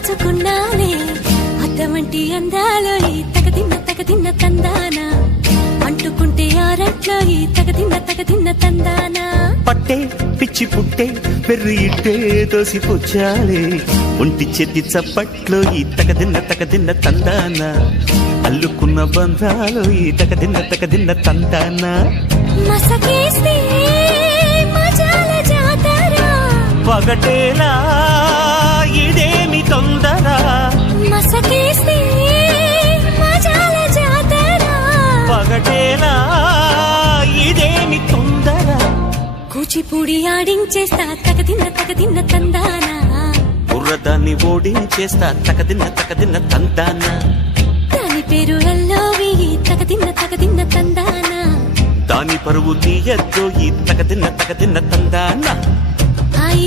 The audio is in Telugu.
దాచుకున్నాలే అద్దమంటి అందాలో ఈ తగదిన్న తందానా అంటుకుంటే ఆరట్లో ఈ తగదిన్న తందానా పట్టే పిచ్చి పుట్టే పెర్రి ఇట్టే దోసిపుచ్చాలే ఒంటి చేతి చప్పట్లో ఈ తగదిన్న తందాన అల్లుకున్న బంధాలు ఈ తగదిన్న తందాన మసకేస్తే మజాల జాతర పగటేలా ఇదేమి తొందర మసకేస్తే మజాల జాతర పగటేలా ఇదేమి తొందర కూచిపూడి ఆడించేస్తా తగదిన్న తందానా బుర్రదాన్ని ఓడించేస్తా తగదిన్న తందాన దాని పేరు ఎల్లోవి తగదిన్న తందానా దాని పరువు తీయద్దు ఈ తగదిన్న తందాన హాయి